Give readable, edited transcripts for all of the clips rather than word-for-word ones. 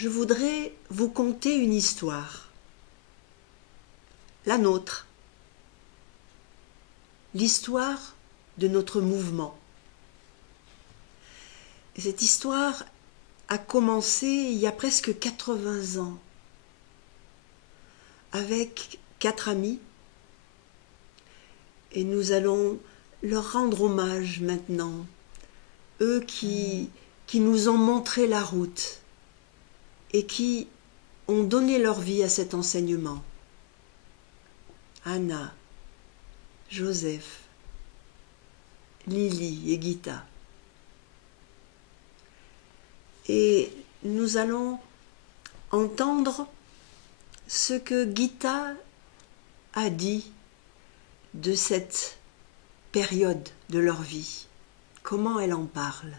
je voudrais vous conter une histoire, la nôtre, l'histoire de notre mouvement. Et cette histoire a commencé il y a presque 80 ans, avec 4 amis, et nous allons leur rendre hommage maintenant, eux qui nous ont montré la route et qui ont donné leur vie à cet enseignement. Anna, Joseph, Lily et Gita. Et nous allons entendre ce que Gita a dit de cette période de leur vie. Comment elle en parle?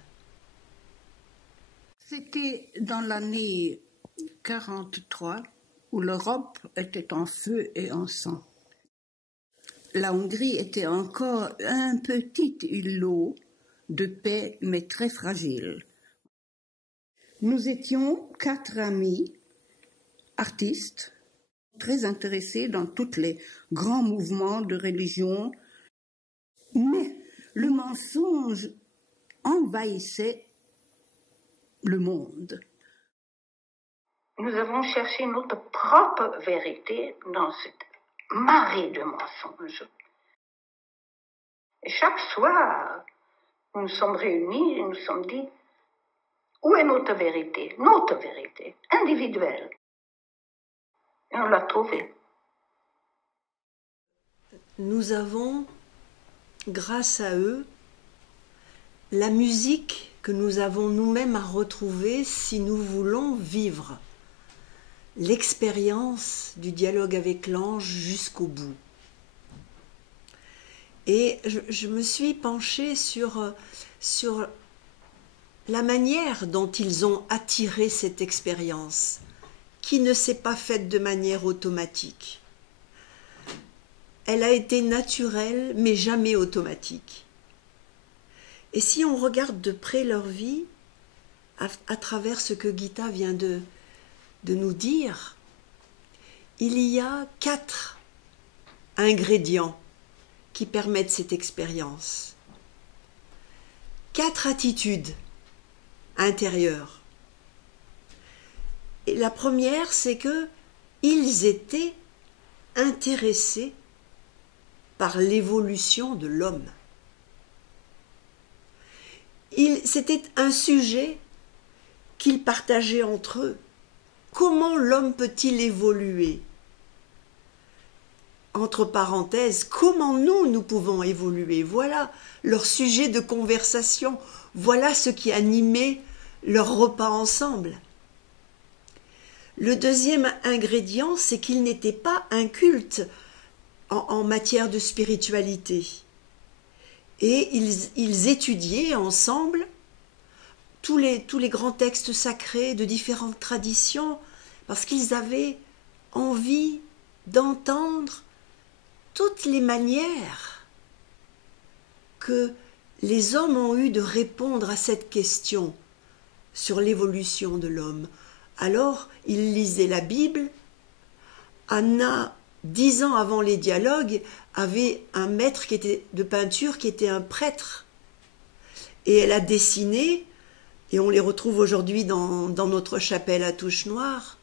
C'était dans l'année 43 où l'Europe était en feu et en sang. La Hongrie était encore un petit îlot de paix mais très fragile. Nous étions 4 amis, artistes, très intéressés dans tous les grands mouvements de religion, mais le mensonge envahissait le monde. Nous avons cherché notre propre vérité dans cette marée de mensonges. Et chaque soir, nous nous sommes réunis et nous nous sommes dit, où est notre vérité individuelle? Et on l'a trouvée. Nous avons, grâce à eux, la musique que nous avons nous-mêmes à retrouver si nous voulons vivre l'expérience du dialogue avec l'ange jusqu'au bout. Et je me suis penchée sur la manière dont ils ont attiré cette expérience, qui ne s'est pas faite de manière automatique. Elle a été naturelle, mais jamais automatique. Et si on regarde de près leur vie, à travers ce que Gita vient de nous dire, il y a 4 ingrédients qui permettent cette expérience. 4 attitudes intérieures. Et la première, c'est que ils étaient intéressés par l'évolution de l'homme. C'était un sujet qu'ils partageaient entre eux. Comment l'homme peut-il évoluer? Entre parenthèses, comment nous pouvons évoluer? Voilà leur sujet de conversation. Voilà ce qui animait leur repas ensemble. Le deuxième ingrédient, c'est qu'ils n'étaient pas incultes en matière de spiritualité. Et ils étudiaient ensemble tous les grands textes sacrés de différentes traditions, parce qu'ils avaient envie d'entendre toutes les manières que les hommes ont eu de répondre à cette question sur l'évolution de l'homme. Alors, ils lisaient la Bible. Anna, 10 ans avant les dialogues, avait un maître de peinture qui était un prêtre. Et elle a dessiné, et on les retrouve aujourd'hui dans notre chapelle à touche noire.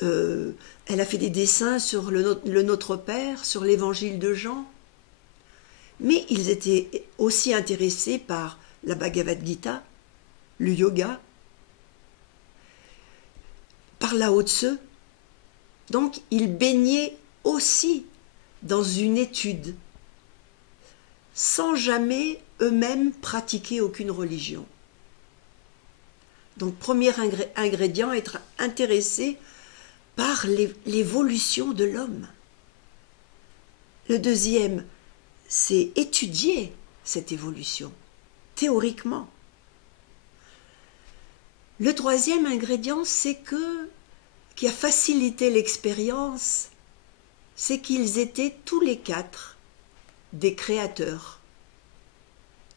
Elle a fait des dessins sur le Notre Père, sur l'évangile de Jean. Mais ils étaient aussi intéressés par la Bhagavad Gita, le yoga, par Lao Tse. Donc ils baignaient aussi dans une étude, sans jamais eux-mêmes pratiquer aucune religion. Donc premier ingrédient, être intéressé par l'évolution de l'homme. Le deuxième, c'est étudier cette évolution, théoriquement. Le troisième ingrédient, qui a facilité l'expérience, c'est qu'ils étaient tous les 4 des créateurs.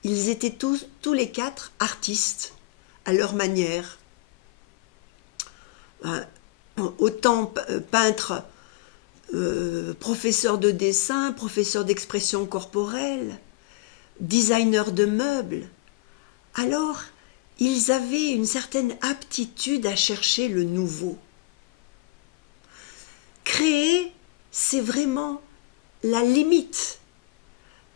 Ils étaient tous les 4 artistes, à leur manière. autant peintre, professeur de dessin, professeur d'expression corporelle, designer de meubles. Alors, ils avaient une certaine aptitude à chercher le nouveau. Créer, c'est vraiment la limite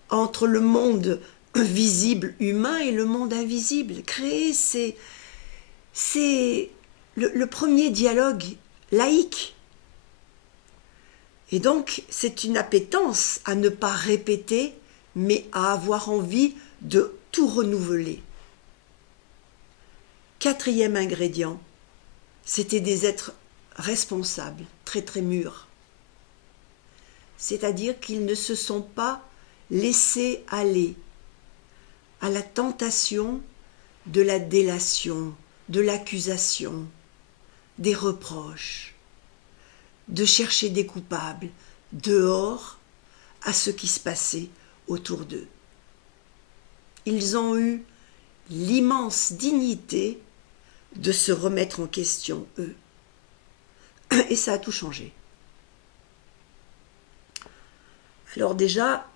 entre le monde visible humain et le monde invisible. Créer, c'est le premier dialogue laïque. Et donc, c'est une appétence à ne pas répéter, mais à avoir envie de tout renouveler. Quatrième ingrédient, c'était des êtres responsables, très très mûrs. C'est-à-dire qu'ils ne se sont pas laissés aller à la tentation de la délation, de l'accusation, des reproches, de chercher des coupables dehors à ce qui se passait autour d'eux. Ils ont eu l'immense dignité de se remettre en question, eux. Et ça a tout changé. Alors déjà,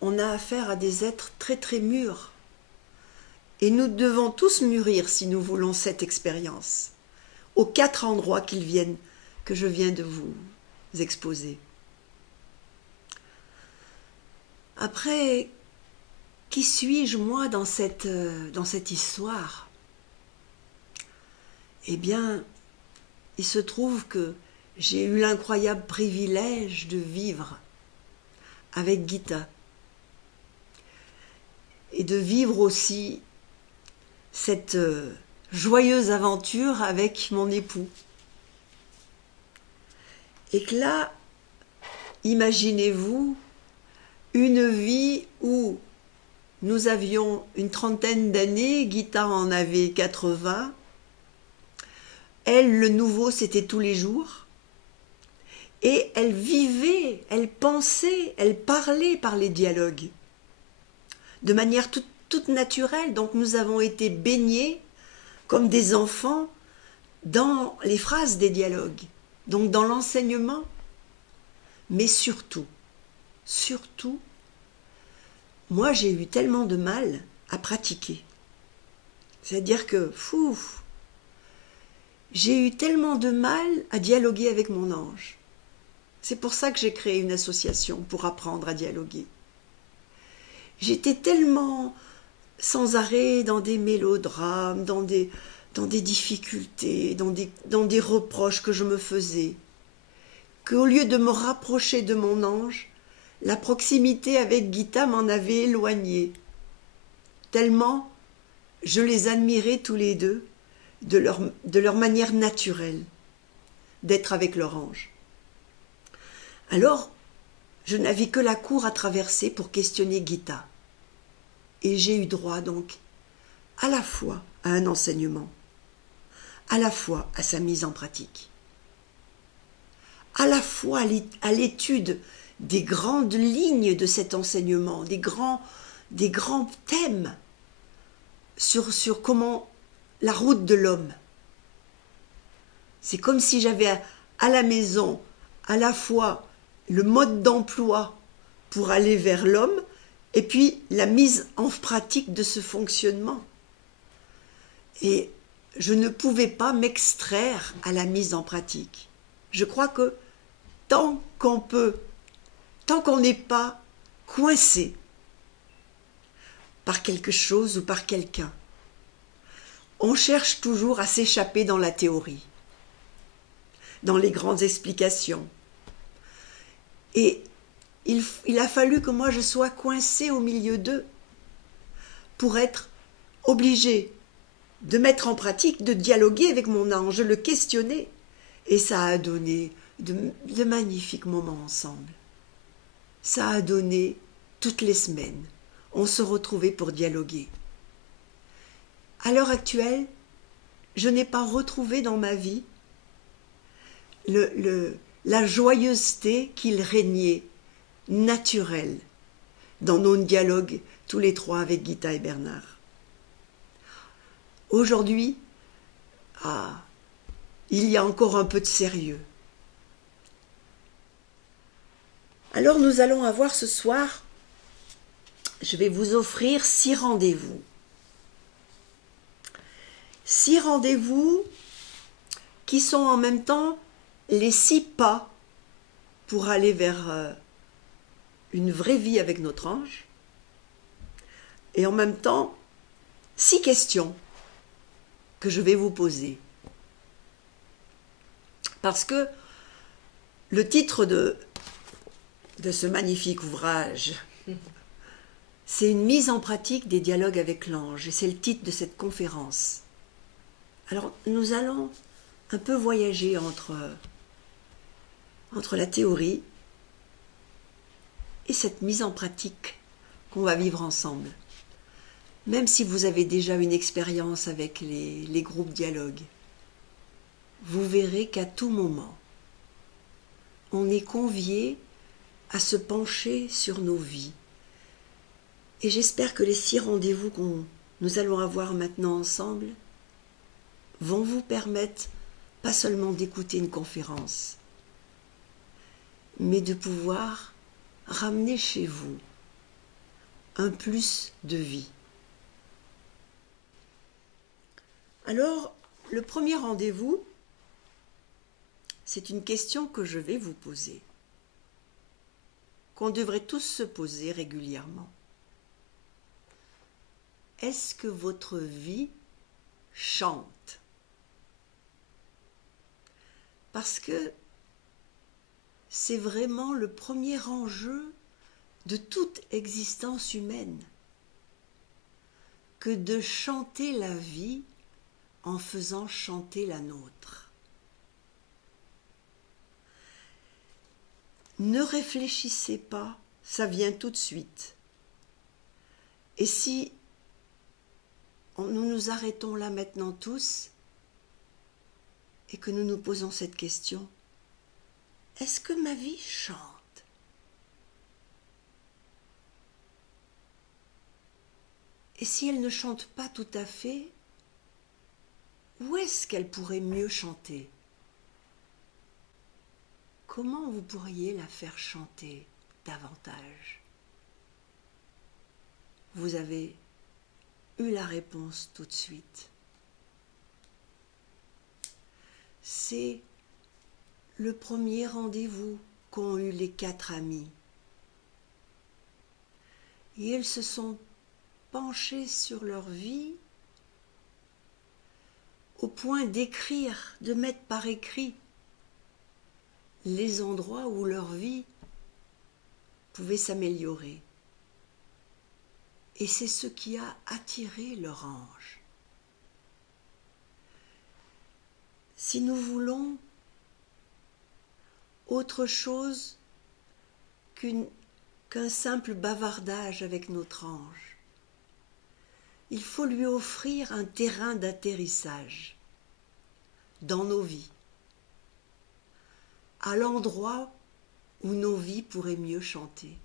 on a affaire à des êtres très très mûrs. Et nous devons tous mûrir si nous voulons cette expérience, aux 4 endroits que je viens de vous exposer. Après, qui suis-je moi dans cette histoire? Eh bien, il se trouve que j'ai eu l'incroyable privilège de vivre avec Gita et de vivre aussi cette joyeuse aventure avec mon époux. Et que là, imaginez-vous une vie où nous avions une trentaine d'années, Gita en avait 80. Elle, le nouveau, c'était tous les jours. Et elle vivait, elle pensait, elle parlait par les dialogues. De manière toute naturelle. Donc nous avons été baignés comme des enfants dans les phrases des dialogues. Donc dans l'enseignement. Mais surtout, moi j'ai eu tellement de mal à pratiquer. C'est-à-dire que, j'ai eu tellement de mal à dialoguer avec mon ange. C'est pour ça que j'ai créé une association pour apprendre à dialoguer. J'étais tellement sans arrêt dans des mélodrames, dans des difficultés, dans des reproches que je me faisais, qu'au lieu de me rapprocher de mon ange, la proximité avec Gita m'en avait éloigné. Tellement je les admirais tous les deux, de leur manière naturelle d'être avec leur ange. Alors, je n'avais que la cour à traverser pour questionner Gita. Et j'ai eu droit donc à la fois à un enseignement, à la fois à sa mise en pratique, à la fois à l'étude des grandes lignes de cet enseignement, des grands thèmes sur comment la route de l'homme. C'est comme si j'avais à la maison à la fois le mode d'emploi pour aller vers l'homme et puis la mise en pratique de ce fonctionnement. Et je ne pouvais pas m'extraire à la mise en pratique. Je crois que tant qu'on n'est pas coincé par quelque chose ou par quelqu'un, on cherche toujours à s'échapper dans la théorie, dans les grandes explications. Et il a fallu que moi je sois coincée au milieu d'eux pour être obligée de mettre en pratique, de dialoguer avec mon ange, de le questionner. Et ça a donné de magnifiques moments ensemble. Ça a donné toutes les semaines. On se retrouvait pour dialoguer. À l'heure actuelle, je n'ai pas retrouvé dans ma vie la joyeuseté qu'il régnait, naturelle, dans nos dialogues tous les trois avec Gita et Bernard. Aujourd'hui, il y a encore un peu de sérieux. Alors nous allons avoir ce soir, je vais vous offrir 6 rendez-vous. 6 rendez-vous qui sont en même temps les 6 pas pour aller vers une vraie vie avec notre ange, et en même temps 6 questions que je vais vous poser. Parce que le titre de ce magnifique ouvrage, c'est une mise en pratique des dialogues avec l'ange, et c'est le titre de cette conférence. Alors nous allons un peu voyager entre la théorie et cette mise en pratique qu'on va vivre ensemble. Même si vous avez déjà une expérience avec les groupes dialogues, vous verrez qu'à tout moment, on est convié à se pencher sur nos vies. Et j'espère que les 6 rendez-vous que nous allons avoir maintenant ensemble vont vous permettre pas seulement d'écouter une conférence, mais de pouvoir ramener chez vous un plus de vie. Alors, le premier rendez-vous, c'est une question que je vais vous poser, qu'on devrait tous se poser régulièrement. Est-ce que votre vie chante? Parce que c'est vraiment le premier enjeu de toute existence humaine, que de chanter la vie en faisant chanter la nôtre. Ne réfléchissez pas, ça vient tout de suite. Et si nous nous arrêtons là maintenant tous et que nous nous posons cette question, est-ce que ma vie chante? Et si elle ne chante pas tout à fait, où est-ce qu'elle pourrait mieux chanter? Comment vous pourriez la faire chanter davantage? Vous avez eu la réponse tout de suite. C'est le premier rendez-vous qu'ont eu les 4 amis. Et ils se sont penchés sur leur vie au point d'écrire, de mettre par écrit les endroits où leur vie pouvait s'améliorer. Et c'est ce qui a attiré leur ange. Si nous voulons autre chose qu'un simple bavardage avec notre ange, il faut lui offrir un terrain d'atterrissage dans nos vies, à l'endroit où nos vies pourraient mieux chanter.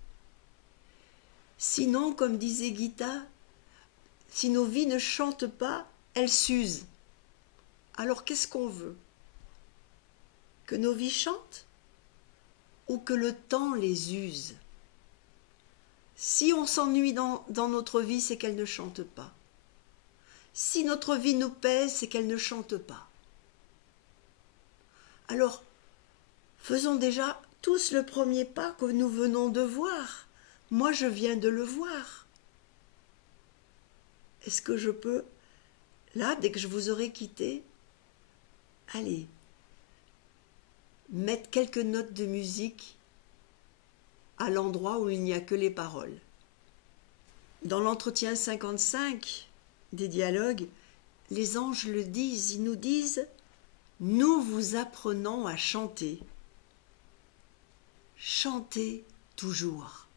Sinon, comme disait Gita, si nos vies ne chantent pas, elles s'usent. Alors qu'est-ce qu'on veut? Que nos vies chantent ou que le temps les use? Si on s'ennuie dans notre vie, c'est qu'elle ne chante pas. Si notre vie nous pèse, c'est qu'elle ne chante pas. Alors, faisons déjà tous le premier pas que nous venons de voir. Moi, je viens de le voir. Est-ce que je peux, là, dès que je vous aurai quitté, allez, mettre quelques notes de musique à l'endroit où il n'y a que les paroles. Dans l'entretien 55 des dialogues, les anges le disent, ils nous disent « Nous vous apprenons à chanter. Chantez toujours. »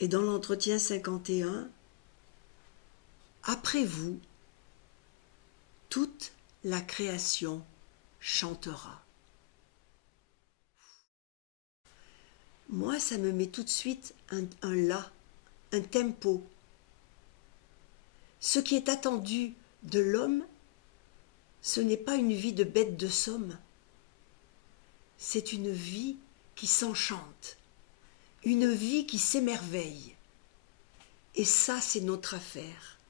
Et dans l'entretien 51, « Après vous, toute la création chantera. » Moi, ça me met tout de suite un la, un tempo. Ce qui est attendu de l'homme, ce n'est pas une vie de bête de somme, c'est une vie qui s'enchante, une vie qui s'émerveille. Et ça, c'est notre affaire.